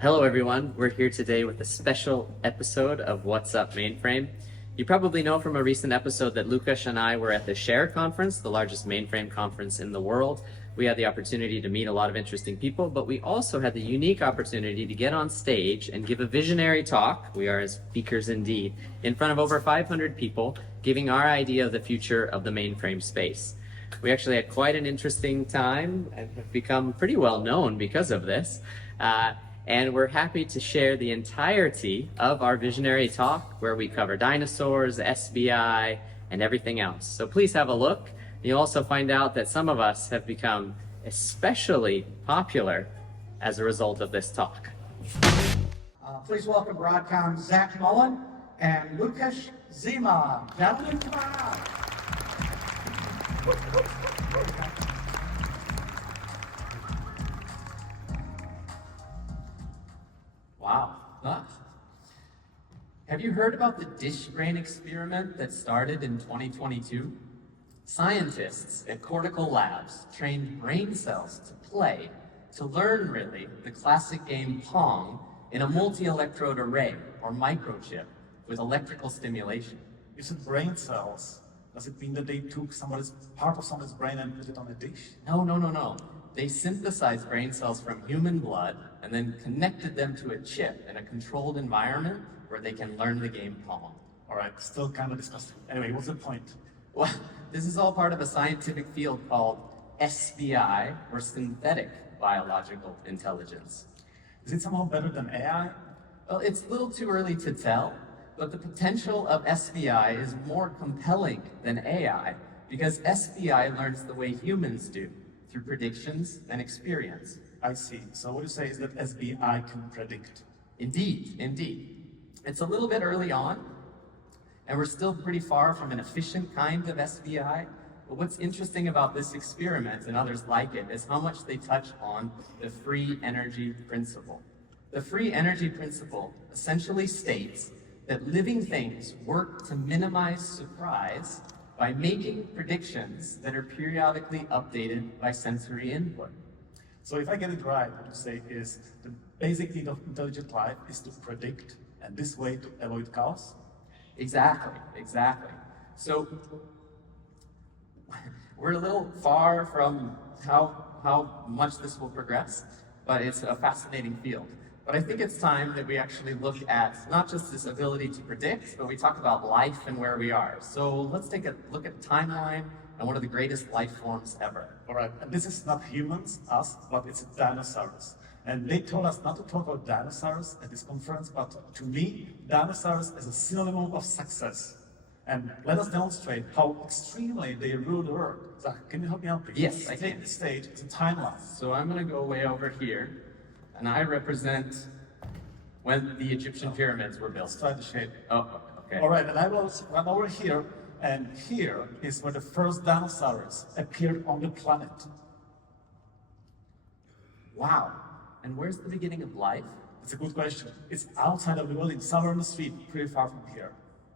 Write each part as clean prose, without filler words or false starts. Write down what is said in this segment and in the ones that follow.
Hello everyone, we're here today with a special episode of What's Up Mainframe. You probably know from a recent episode that Lukas and I were at the Share conference, the largest mainframe conference in the world. We had the opportunity to meet a lot of interesting people, but we also had the unique opportunity to get on stage and give a visionary talk, we are as speakers indeed, in front of over 500 people, giving our idea of the future of the mainframe space. We actually had quite an interesting time and have become pretty well known because of this. And we're happy to share the entirety of our visionary talk where we cover dinosaurs, SBI, and everything else. So please have a look. You'll also find out that some of us have become especially popular as a result of this talk. Please welcome Broadcom's Zach Mullen and Lukas Zima. Gentlemen, come on out. Wow. Huh. Have you heard about the dish brain experiment that started in 2022? Scientists at Cortical Labs trained brain cells to play, to learn really, the classic game Pong in a multi-electrode array or microchip with electrical stimulation. You said brain cells. Does it mean that they took part of somebody's brain and put it on a dish? No. They synthesized brain cells from human blood and then connected them to a chip in a controlled environment where they can learn the game Pong. All right, still kind of disgusting. Anyway, what's the point? Well, this is all part of a scientific field called SBI, or synthetic biological intelligence. Is it somehow better than AI? Well, it's a little too early to tell, but the potential of SBI is more compelling than AI because SBI learns the way humans do, through predictions and experience. I see. So what you say is that SBI can predict. Indeed. It's a little bit early on, and we're still pretty far from an efficient kind of SBI. But what's interesting about this experiment and others like it is how much they touch on the free energy principle. The free energy principle essentially states that living things work to minimize surprise by making predictions that are periodically updated by sensory input. So if I get it right, what you say is the basic need of intelligent life is to predict, and this way to avoid chaos? Exactly. So we're a little far from how much this will progress, but it's a fascinating field. But I think it's time that we actually look at not just this ability to predict, but we talk about life and where we are. So let's take a look at the timeline and one of the greatest life forms ever. All right, and this is not humans, us, but it's dinosaurs. And they told us not to talk about dinosaurs at this conference, but to me, dinosaurs is a synonym of success. And let us demonstrate how extremely they rule the world. Zach, can you help me out, please? Yes, I can. Take the stage, it's a timeline. So I'm gonna go way over here, and I represent when the Egyptian pyramids were built. Let's try the shape. Oh, okay. All right, and I will run over here, and here is where the first dinosaurs appeared on the planet. Wow. And where's the beginning of life? It's a good question. It's outside of the building, somewhere on the street, pretty far from here.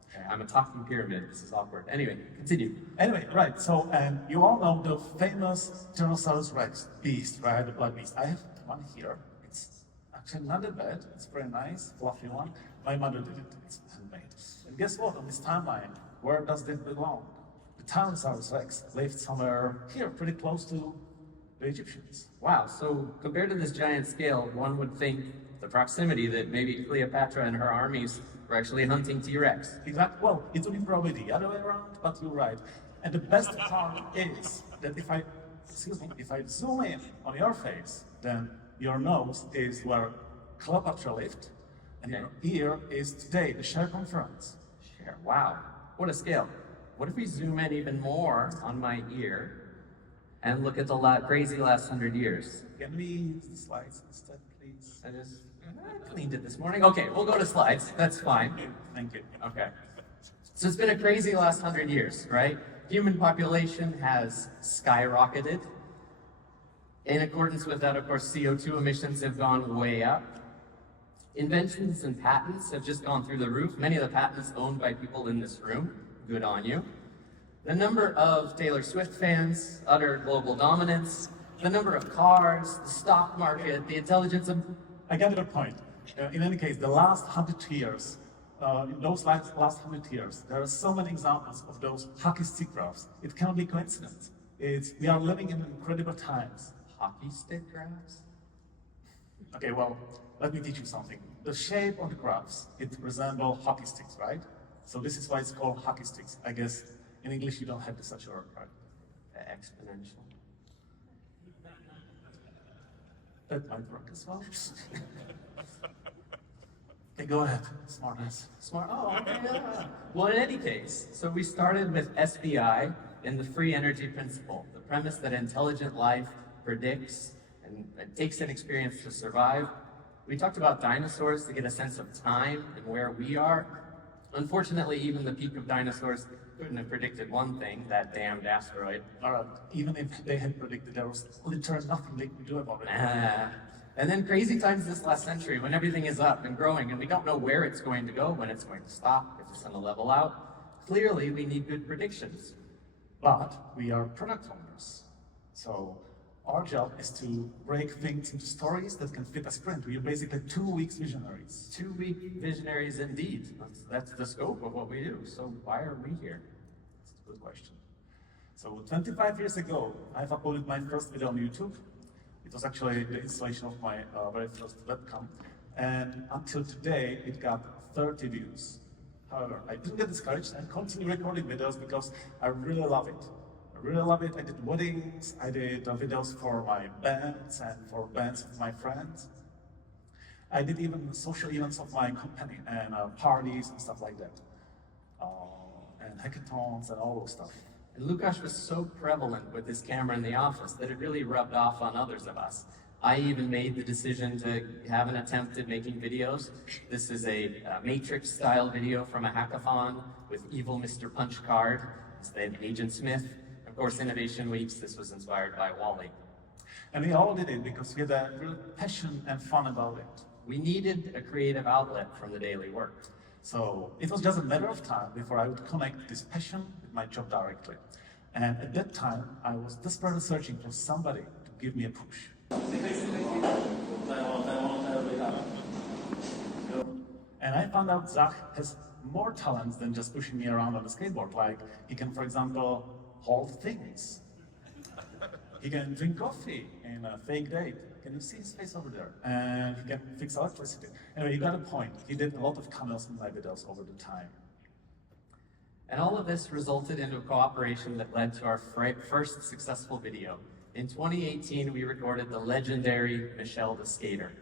Okay, I'm a talking pyramid. This is awkward. Anyway, continue. Anyway, right, so, and you all know the famous Tyrannosaurus Rex beast, right, the black beast. I have one here. It's actually not that bad. It's very nice, fluffy one. My mother did it. It's handmade. And guess what? On this timeline, where does it belong? The Tyrannosaurus Rex lived somewhere here, pretty close to the Egyptians. Wow, so compared to this giant scale, one would think the proximity that maybe Cleopatra and her armies were actually hunting T-Rex. Exactly. Well, it would be probably the other way around, but you're right. And the best part is that if I zoom in on your face, then your nose is where Cleopatra lived, and your ear is today, the Share conference. Share, wow, what a scale. What if we zoom in even more on my ear and look at the crazy last 100 years? Can we use the slides instead, please? I cleaned it this morning. Okay, we'll go to slides. That's fine. Thank you. Okay. So it's been a crazy last 100 years, right? Human population has skyrocketed. In accordance with that, of course, CO2 emissions have gone way up. Inventions and patents have just gone through the roof. Many of the patents owned by people in this room. Good on you. The number of Taylor Swift fans, utter global dominance, the number of cars, the stock market, the intelligence of... I get your point. In any case, the last 100 years, in those last 100 years, there are so many examples of those hockey stick graphs. It cannot be coincidence. We are living in incredible times. Hockey stick graphs? Okay, well, let me teach you something. The shape of the graphs, it resembles hockey sticks, right? So this is why it's called hockey sticks. I guess in English you don't have such a word, right? Exponential. That might work as well. Okay, go ahead, smartass. Smart. Oh, okay. Yeah. Well, in any case, so we started with SBI and the free energy principle, the premise that intelligent life predicts and takes an experience to survive. We talked about dinosaurs to get a sense of time and where we are. Unfortunately, even the peak of dinosaurs couldn't have predicted one thing, that damned asteroid. All right, even if they had predicted, there was literally nothing they could do about it. And then crazy times this last century when everything is up and growing and we don't know where it's going to go, when it's going to stop, if it's going to level out. Clearly, we need good predictions. But we are product owners. So our job is to break things into stories that can fit a sprint. We are basically 2 weeks visionaries. 2 week visionaries indeed. That's the scope of what we do. So why are we here? That's a good question. So 25 years ago, I've uploaded my first video on YouTube. It was actually the installation of my very first webcam. And until today, it got 30 views. However, I didn't get discouraged and continue recording videos because I really love it. I really love it. I did weddings, I did videos for my bands and for bands of my friends. I did even social events of my company and parties and stuff like that. And hackathons and all those stuff. And Lukasz was so prevalent with his camera in the office that it really rubbed off on others of us. I even made the decision to have an attempt at making videos. This is a Matrix-style video from a hackathon with evil Mr. Punch Card, instead Agent Smith. Of course, Innovation Weeks, this was inspired by Wally. And we all did it because we had a real passion and fun about it. We needed a creative outlet from the daily work. So it was just a matter of time before I would connect this passion with my job directly. And at that time, I was desperately searching for somebody to give me a push. And I found out Zach has more talents than just pushing me around on a skateboard. Like, he can, for example, hold things. He can drink coffee in a fake date. Can you see his face over there? And he can fix electricity. Anyway, you got a point. He did a lot of cameos in my videos over the time. And all of this resulted into a cooperation that led to our first successful video. In 2018, we recorded the legendary Michelle the Skater.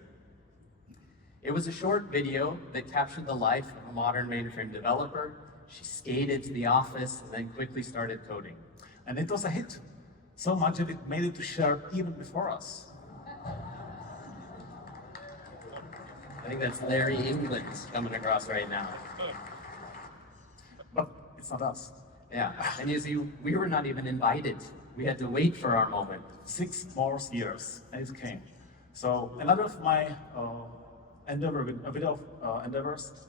It was a short video that captured the life of a modern mainframe developer. She skated to the office and then quickly started coding. And it was a hit. So much that it made it to share even before us. I think that's Larry England coming across right now. But it's not us. Yeah, and you see, we were not even invited. We had to wait for our moment. 6 more years, and it came. So another of my endeavors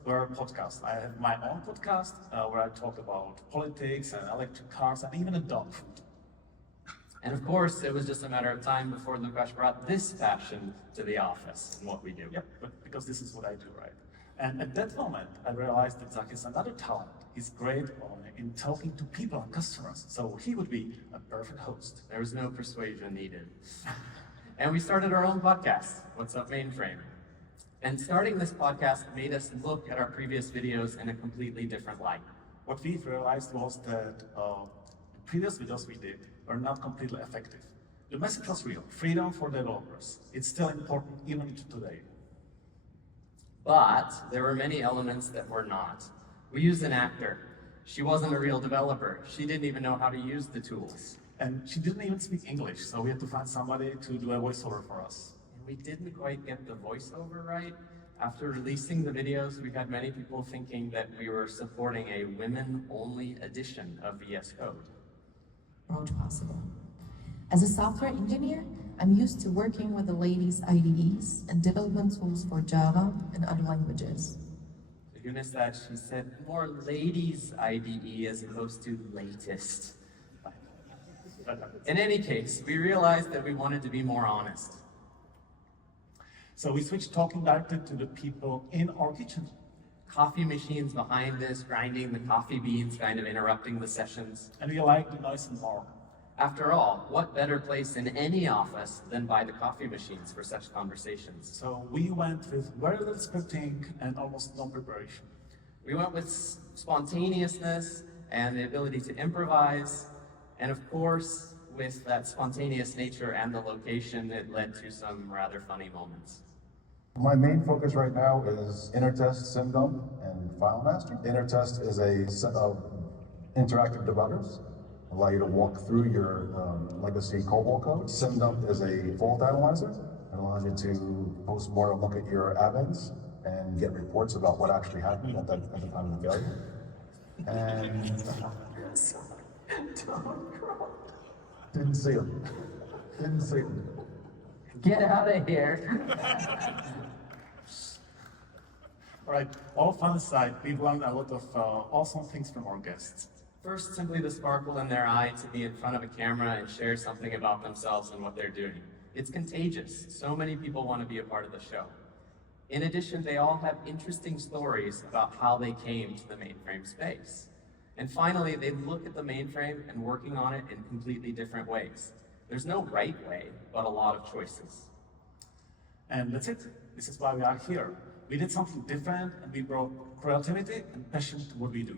were podcasts. I have my own podcast where I talk about politics and electric cars and even dog food. And of course, it was just a matter of time before Lukasz brought this passion to the office and what we do. Yep, but because this is what I do, right? And at that moment, I realized that Zach is another talent. He's great in talking to people and customers, so he would be a perfect host. There was no persuasion needed. And we started our own podcast, What's Up Mainframe? And starting this podcast made us look at our previous videos in a completely different light. What we realized was that the previous videos we did were not completely effective. The message was real, freedom for developers. It's still important even to today. But there were many elements that were not. We used an actor. She wasn't a real developer. She didn't even know how to use the tools. And she didn't even speak English, so we had to find somebody to do a voiceover for us. And we didn't quite get the voiceover right. After releasing the videos, we had many people thinking that we were supporting a women-only edition of VS Code. Road possible. As a software engineer, I'm used to working with the ladies' IDEs and development tools for Java and other languages. If you missed that, she said more ladies' IDE as opposed to latest. In any case, we realized that we wanted to be more honest. So we switched talking directly to the people in our kitchen. Coffee machines behind us, grinding the coffee beans, kind of interrupting the sessions. And we like the noise more. After all, what better place in any office than by the coffee machines for such conversations? So we went with very little scripting and almost no preparation. We went with spontaneousness and the ability to improvise, and of course, with that spontaneous nature and the location, it led to some rather funny moments. My main focus right now is Intertest, SimDump, and FileMaster. Intertest is a set of interactive debuggers, allow you to walk through your legacy COBOL code. SimDump is a fault analyzer. It allows you to post-mortem look at your events and get reports about what actually happened at the time of the failure. And didn't see him. Didn't see him. Get out of here. All right, all fun aside, we've learned a lot of awesome things from our guests. First, simply the sparkle in their eye to be in front of a camera and share something about themselves and what they're doing. It's contagious. So many people want to be a part of the show. In addition, they all have interesting stories about how they came to the mainframe space. And finally, they look at the mainframe and working on it in completely different ways. There's no right way, but a lot of choices. And that's it. This is why we are here. We did something different and we brought creativity and passion to what we do.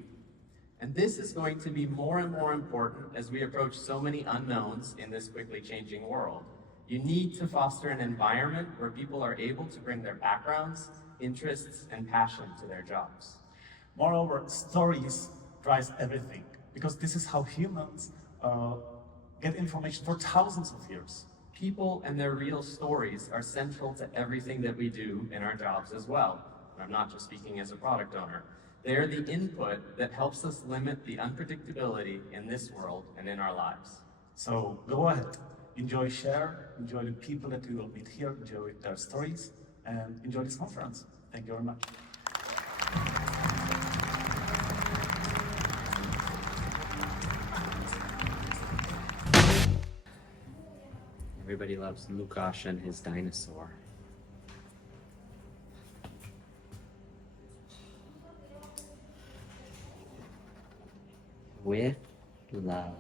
And this is going to be more and more important as we approach so many unknowns in this quickly changing world. You need to foster an environment where people are able to bring their backgrounds, interests, and passion to their jobs. Moreover, stories drives everything, because this is how humans get information for thousands of years. People and their real stories are central to everything that we do in our jobs as well. I'm not just speaking as a product owner. They're the input that helps us limit the unpredictability in this world and in our lives. So go ahead, enjoy Share, enjoy the people that we will meet here, enjoy their stories, and enjoy this conference. Thank you very much. Everybody loves Lukasz and his dinosaur. With love.